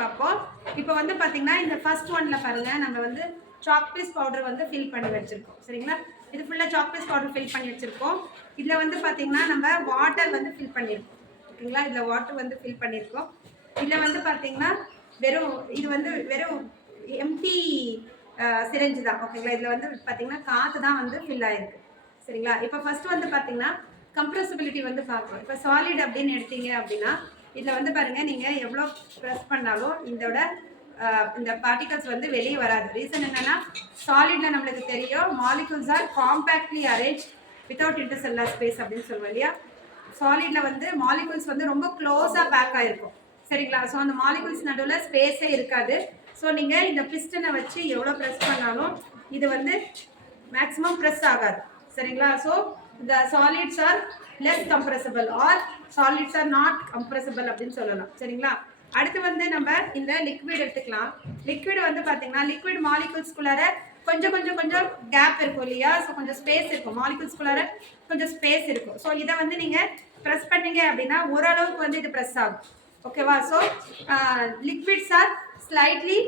பார்ப்போம். இப்போ வந்து பார்த்தீங்கன்னா இந்த ஃபர்ஸ்ட் ஒன்ல பாருங்க நம்ம வந்து சாக் பீஸ் பவுடர் வந்து ஃபில் பண்ணி வச்சிருக்கோம். சரிங்களா? இது ஃபுல்லாக சாக் பீஸ் பவுடர் ஃபில் பண்ணி வச்சிருக்கோம். இதில் வந்து பார்த்தீங்கன்னா நம்ம வாட்டர் வந்து ஃபில் பண்ணியிருக்கோம். ஓகேங்களா? இதில் வாட்டர் வந்து ஃபில் பண்ணியிருக்கோம். இதில் வந்து பார்த்தீங்கன்னா இது வந்து வெறும் எம்டி சிரஞ்சு தான். ஓகேங்களா? இதில் வந்து பார்த்தீங்கன்னா காற்று தான் வந்து ஃபில் ஆயிருக்கு. சரிங்களா? இப்போ ஃபர்ஸ்ட் வந்து பார்த்தீங்கன்னா கம்ப்ரெசிபிலிட்டி வந்து பார்க்கணும். இப்போ சாலிட் அப்படின்னு எடுத்தீங்க அப்படின்னா இதில் வந்து பாருங்க நீங்கள் எவ்வளோ ப்ரெஸ் பண்ணாலும் இந்த பார்ட்டிகல்ஸ் வந்து வெளியே வராது. ரீசன் என்னன்னா சாலிட்ல நம்மளுக்கு தெரியும் molecules are compactly arrange without intercellular space அப்படின்னு சொல்லுவோம் இல்லையா. சாலிட்ல வந்து மாலிகுல்ஸ் வந்து ரொம்ப க்ளோஸாக பேக் ஆகிருக்கும். சரிங்களா? ஸோ அந்த மாலிகுல்ஸ் நடுவில் ஸ்பேஸே இருக்காது. ஸோ நீங்கள் இந்த பிஸ்டனை வச்சு எவ்வளோ ப்ரெஸ் பண்ணாலும் இது வந்து மேக்ஸிமம் ப்ரெஸ் ஆகாது. சரிங்களா? So the solids are less compressible or solids are not compressible அப்படின்னு சொல்லலாம். சரிங்களா? அடுத்து வந்து நம்ம இந்த லிக்விட் எடுத்துக்கலாம். லிக்விட் வந்து பார்த்தீங்கன்னா லிக்விட் மாலிகுல்ஸ்குள்ளார கொஞ்சம் கேப் இருக்கும் இல்லையா. ஸோ கொஞ்சம் ஸ்பேஸ் இருக்கும், மாலிகுல்ஸ்குள்ளார கொஞ்சம் ஸ்பேஸ் இருக்கும். ஸோ இதை வந்து நீங்கள் ப்ரெஸ் பண்ணீங்க அப்படின்னா ஓரளவுக்கு வந்து இது ப்ரெஸ் ஆகும். ஓகேவா? So liquids are slightly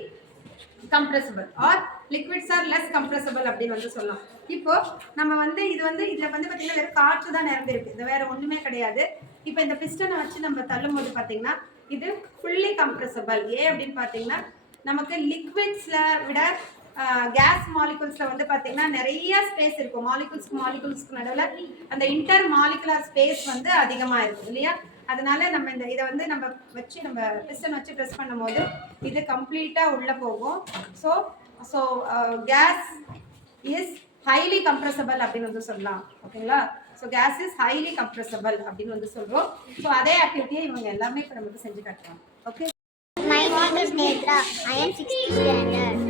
compressible or liquids are less compressible அப்படின்னு வந்து சொல்லலாம். இப்போ நம்ம வந்து இதில் வந்து பார்த்தீங்கன்னா வெறும் காற்று தான் நிரம்பிருக்கு, இது வேற ஒன்றுமே கிடையாது. இப்போ இந்த பிஸ்டனை வச்சு நம்ம தள்ளும் போது பார்த்தீங்கன்னா இது ஃபுல்லி கம்ப்ரெசபிள். ஏன் அப்படின்னு பார்த்தீங்கன்னா நமக்கு லிக்விட்ஸில் விட கேஸ் மாலிகுல்ஸில் வந்து பார்த்தீங்கன்னா நிறைய ஸ்பேஸ் இருக்கும். மாலிகுல்ஸ்க்கு நடுவில் அந்த இன்டர் மாலிகுலர் ஸ்பேஸ் வந்து அதிகமாக இருக்கும் இல்லையா. அதனால நம்ம இதை வந்து நம்ம பிஸ்டன் வச்சு ப்ரெஸ் பண்ணும்போது இது கம்ப்ளீட்டாக உள்ளே போகும். So gas is highly compressible அப்படின்னு வந்து சொல்லலாம். ஓகேங்களா? So gas is highly compressible அப்படின்னு வந்து சொல்கிறோம். ஸோ அதே ஆக்டிவிட்டியை இவங்க எல்லாமே இப்போ நமக்கு செஞ்சு காட்டுறாங்க. Okay. My name is Netra. I am 6th standard.